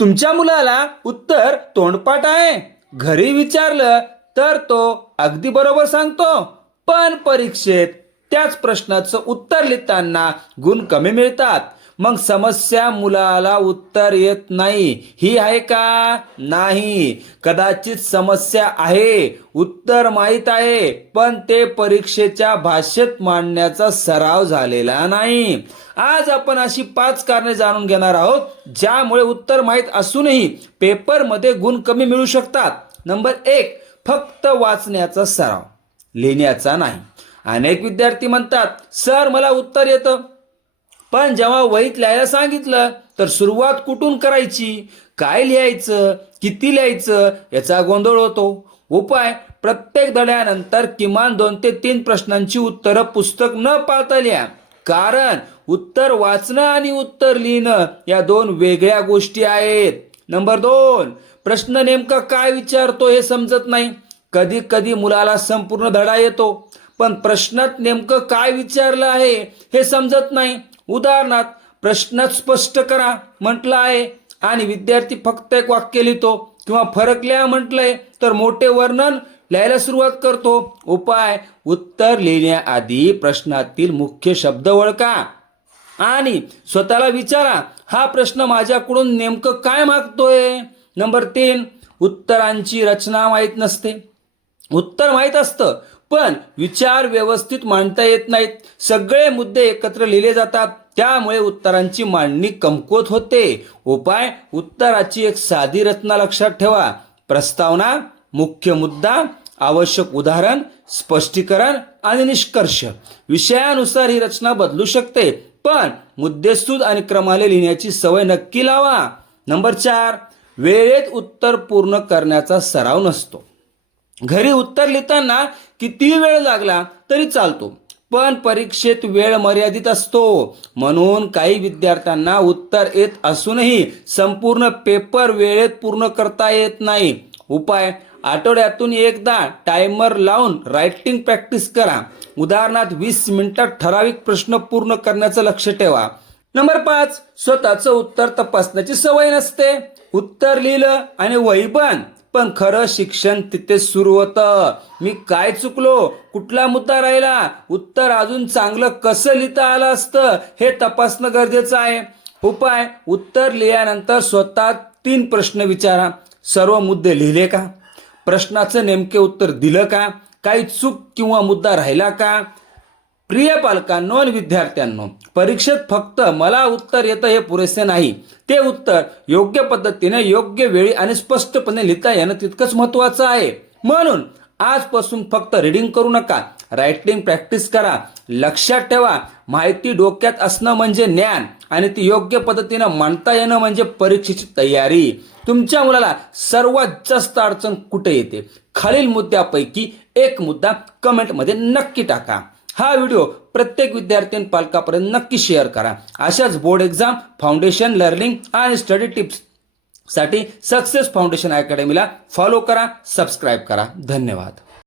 तुमच्या मुलाला उत्तर तोंडपाठ आहे, घरी विचारलं तर तो अगदी बरोबर सांगतो, पण परीक्षेत त्याच प्रश्नाचं उत्तर लिहिताना गुण कमी मिळतात. मग समस्या मुलाला उत्तर येत नाही ही आहे का? नाही. कदाचित समस्या आहे, उत्तर माहीत आहे, पण ते परीक्षेच्या भाषेत मांडण्याचा सराव झालेला नाही. आज आपण अशी 5 कारणे जाणून घेणार आहोत ज्यामुळे उत्तर माहीत असूनही पेपरमध्ये गुण कमी मिळू शकतात. नंबर 1, फक्त वाचण्याचा सराव, लिहिण्याचा नाही. अनेक विद्यार्थी म्हणतात, सर मला उत्तर येतं, पण जेव्हा वहीत लिहायला सांगितलं तर सुरुवात कुठून करायची, काय लिहायचं, किती लिहायचं याचा गोंधळ होतो. उपाय, प्रत्येक धड्यानंतर किमान 2 ते 3 प्रश्नांची उत्तरं पुस्तक न पाहता लिहा. कारण उत्तर वाचणं आणि उत्तर लिहिणं या 2 वेगळ्या गोष्टी आहेत. नंबर 2, प्रश्न नेमका काय विचारतो हे समजत नाही. कधी कधी मुलाला संपूर्ण धडा येतो, पण प्रश्नात नेमकं काय विचारलं आहे हे समजत नाही. उदाहरणार्थ, प्रश्नात स्पष्ट करा म्हटलं आहे आणि विद्यार्थी फक्त एक वाक्य लिहितो, किंवा फरक लिहा म्हटलंय तर मोठे वर्णन लिहायला सुरुवात करतो. उपाय, उत्तर लिहिण्याआधी प्रश्नातील मुख्य शब्द ओळखा आणि स्वतःला विचारा, हा प्रश्न माझ्याकडून नेमकं काय मागतोय. नंबर 3, उत्तरांची रचना माहीत नसते. उत्तर माहीत असतं, पण विचार व्यवस्थित मांडता येत नाहीत. सगळे मुद्दे एकत्र लिहिले जातात, त्यामुळे उत्तरांची मांडणी कमकुवत होते. उपाय, उत्तराची एक साधी रचना लक्षात ठेवा. प्रस्तावना, मुख्य मुद्दा, आवश्यक उदाहरण, स्पष्टीकरण आणि निष्कर्ष. विषयानुसार ही रचना बदलू शकते, पण मुद्देसूद आणि क्रमाने लिहिण्याची सवय नक्की लावा. नंबर 4, वेळेत उत्तर पूर्ण करण्याचा सराव नसतो. घरी उत्तर लिहिताना किती वेळ लागला तरी चालतो, पण परीक्षेत वेळ मर्यादित असतो. म्हणून काही विद्यार्थ्यांना उत्तर येत असूनही संपूर्ण पेपर वेळेत पूर्ण करता येत नाही. उपाय, आठवड्यातून एकदा टायमर लावून रायटिंग प्रॅक्टिस करा. उदाहरणार्थ 20 मिनिटात ठराविक प्रश्न पूर्ण करण्याचं लक्ष ठेवा. नंबर 5, स्वतःचं उत्तर तपासण्याची सवय नसते. उत्तर लिहिलं आणि वही बंद, पण खरं शिक्षण तिथे सुरू होतं. मी काय चुकलो, कुठला मुद्दा राहिला, उत्तर अजून चांगलं कसं लिहिता आलं असतं हे तपासणं गरजेचं आहे. उपाय, उत्तर लिहिल्यानंतर स्वतः 3 प्रश्न विचारा. सर्व मुद्दे लिहिले का, प्रश्नाचं नेमके उत्तर दिलं का, काही चूक किंवा मुद्दा राहिला का. प्रिय पालकांनो आणि विद्यार्थ्यांनो, परीक्षेत फक्त मला उत्तर येतं हे पुरेसे नाही. ते उत्तर योग्य पद्धतीने, योग्य वेळी आणि स्पष्टपणे लिहिता येणं तितकंच महत्त्वाचं आहे. म्हणून आजपासून फक्त रीडिंग करू नका, रायटिंग प्रॅक्टिस करा. लक्षात ठेवा, माहिती डोक्यात असणं म्हणजे ज्ञान आणि ती योग्य पद्धतीनं मांडता येणं म्हणजे परीक्षेची तयारी. तुमच्या मुलाला सर्वात जास्त अडचण कुठे येते, खालील मुद्द्यापैकी एक मुद्दा कमेंटमध्ये नक्की टाका. हा व्हिडिओ प्रत्येक विद्यार्थी आणि पालकापर्यंत नक्की शेअर करा. अशाच बोर्ड एक्झाम, फाउंडेशन, लर्निंग आणि स्टडी टिप्स साठी सक्सेस फाउंडेशन अकॅडमीला फॉलो करा, सबस्क्राईब करा. धन्यवाद.